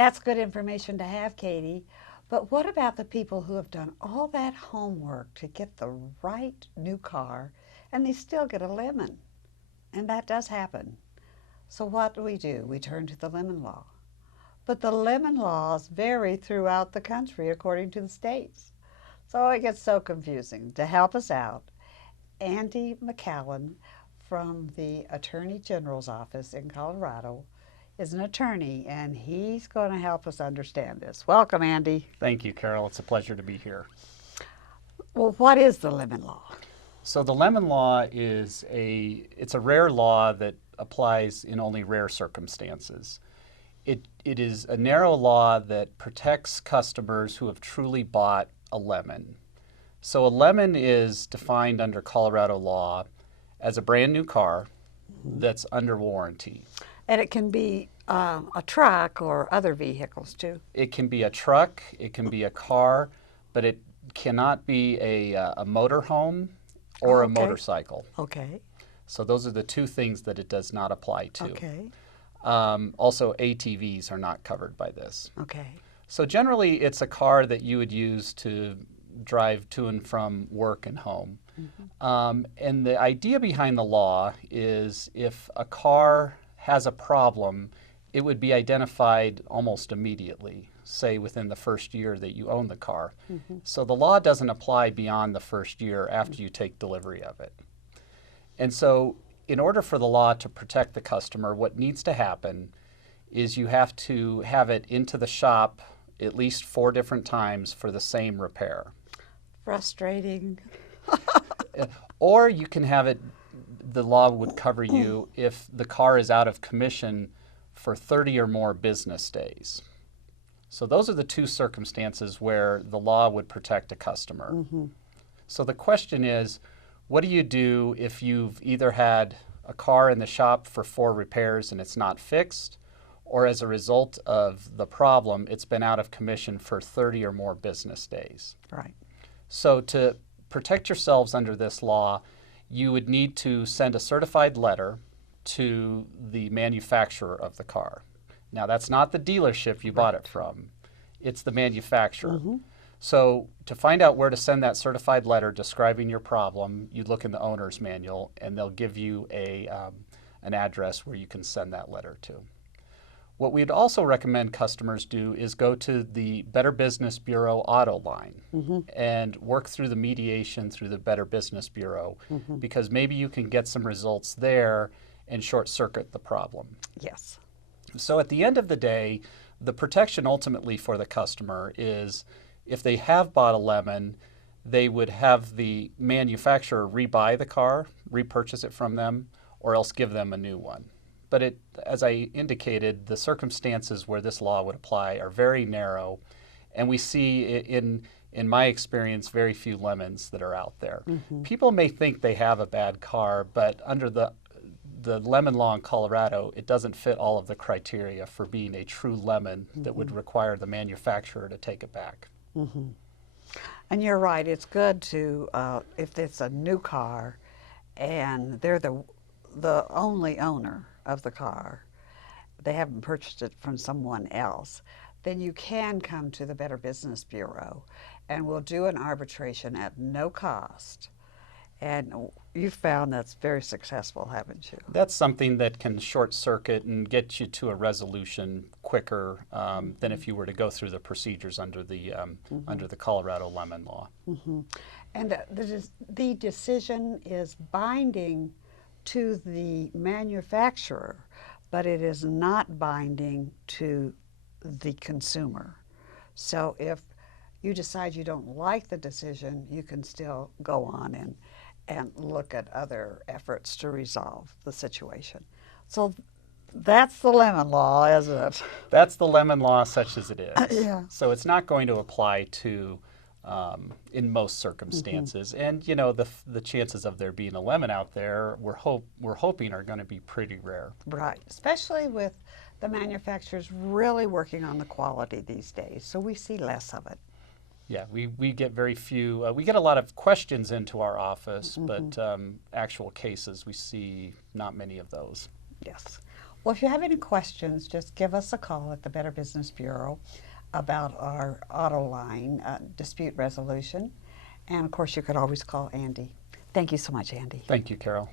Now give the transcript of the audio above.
That's good information to have, Katie. But what about the people who have done all that homework to get the right new car and they still get a lemon? And that does happen. So what do? We turn to the lemon law. But the lemon laws vary throughout the country according to the states. So it gets so confusing. To help us out, Andy McCallan from the Attorney General's office in Colorado is an attorney, and he's going to help us understand this. Welcome, Andy. Thank you, Carol. It's a pleasure to be here. Well, what is the lemon law? So the lemon law is it's a rare law that applies in only rare circumstances. It is a narrow law that protects customers who have truly bought a lemon. So a lemon is defined under Colorado law as a brand new car that's under warranty. And it can be a truck or other vehicles too. It can be a truck, it can be a car, but it cannot be a motorhome or a motorcycle. Okay. So those are the two things that it does not apply to. Okay. Also, ATVs are not covered by this. Okay. So generally, it's a car that you would use to drive to and from work and home. And the idea behind the law is if a car has a problem, it would be identified almost immediately, say within the first year that you own the car. So the law doesn't apply beyond the first year after you take delivery of it. And so in order for the law to protect the customer, what needs to happen is you have to have it into the shop at least 4 different times for the same repair. Frustrating. Or you can have it, the law would cover you if the car is out of commission for 30 or more business days. So those are the two circumstances where the law would protect a customer. So the question is, what do you do if you've either had a car in the shop for 4 repairs and it's not fixed, or as a result of the problem, it's been out of commission for 30 or more business days? Right. So to protect yourselves under this law, you would need to send a certified letter to the manufacturer of the car. Now, that's not the dealership you bought it from. It's the manufacturer. So to find out where to send that certified letter describing your problem, you look in the owner's manual, and they'll give you an address where you can send that letter to. What we'd also recommend customers do is go to the Better Business Bureau auto line and work through the mediation through the Better Business Bureau, because maybe you can get some results there and short circuit the problem. Yes. So at the end of the day, the protection ultimately for the customer is if they have bought a lemon, they would have the manufacturer rebuy the car, repurchase it from them, or else give them a new one. But as I indicated, the circumstances where this law would apply are very narrow, and we see in my experience very few lemons that are out there. People may think they have a bad car, but under the lemon law in Colorado, it doesn't fit all of the criteria for being a true lemon that would require the manufacturer to take it back. And you're right, it's good to, if it's a new car and they're the only owner of the car, they haven't purchased it from someone else, then you can come to the Better Business Bureau and we'll do an arbitration at no cost. And you've found that's very successful, haven't you? That's something that can short circuit and get you to a resolution quicker than if you were to go through the procedures under the Colorado lemon law. And the decision is binding to the manufacturer, but it is not binding to the consumer. So if you decide you don't like the decision, you can still go on and look at other efforts to resolve the situation. So that's the lemon law, isn't it? That's the lemon law such as it is. Yeah. So it's not going to apply to in most circumstances. And you know, the chances of there being a lemon out there, we're hoping are going to be pretty rare. Right, especially with the manufacturers really working on the quality these days, so we see less of it. Yeah, we get very few. We get a lot of questions into our office, but actual cases, we see not many of those. Yes. Well, if you have any questions, just give us a call at the Better Business Bureau about our auto line dispute resolution. And of course, you could always call Andy. Thank you so much, Andy. Thank you, Carol.